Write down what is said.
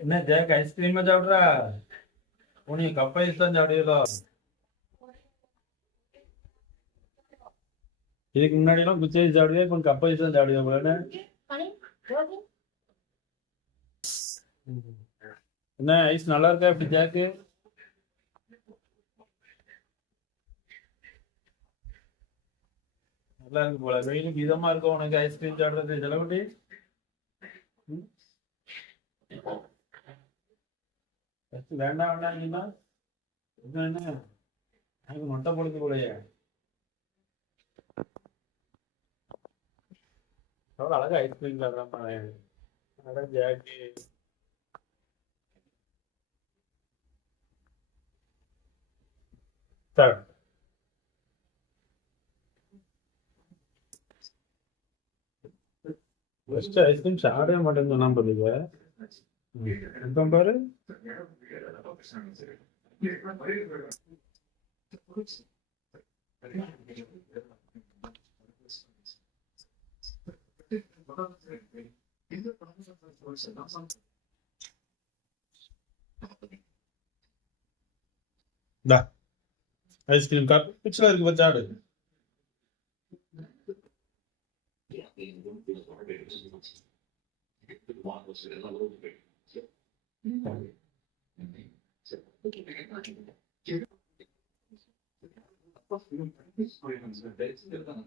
என்ன ஜேக் ஐஸ்கிரீமா சாப்பிட்றா? உனக்கு கப் ஐஸ் தான் சாப்பிடுவீங்களோ இதுக்கு முன்னாடி எல்லாம் குச்சி ஐஸ் சாப்பிடுவே இப்போ கப் ஐஸ் தான் சாப்பிடுவேன் போல? என்ன? ஐஸ் நல்லா இருக்கா இப்படி ஜாக்கு? நல்லா இருக்கு போல வெயிலுக்கு இதமா இருக்கும் உனக்கு ஐஸ்கிரீம் சாப்பிடுறது செலவுட்டி வேண்டாம் வேண்டாம் நீமா என்ன என்ன எனக்கு மொட்டை பொழுது போலையே எவ்வளோ அழகா ஐஸ்கிரீம் சாப்பிட்றான் அட ஜாக்கி சார் ஃபர்ஸ்ட் ஐஸ்கிரீம் சாப்பிடவே மாட்டேன்னு சொன்னா பாருங்க இப்போ பாரு. இந்தா ஐஸ்கிரீம் கார் பிச்சில் இருக்கு பச்சாடு Ja, ik denk dat je het probeert te beschrijven. Het wordt wat, een little bit. Oké. we Oké, ik denk dat het. Ja. Dat pas je dan het iets hoeren ze bijten, dan dan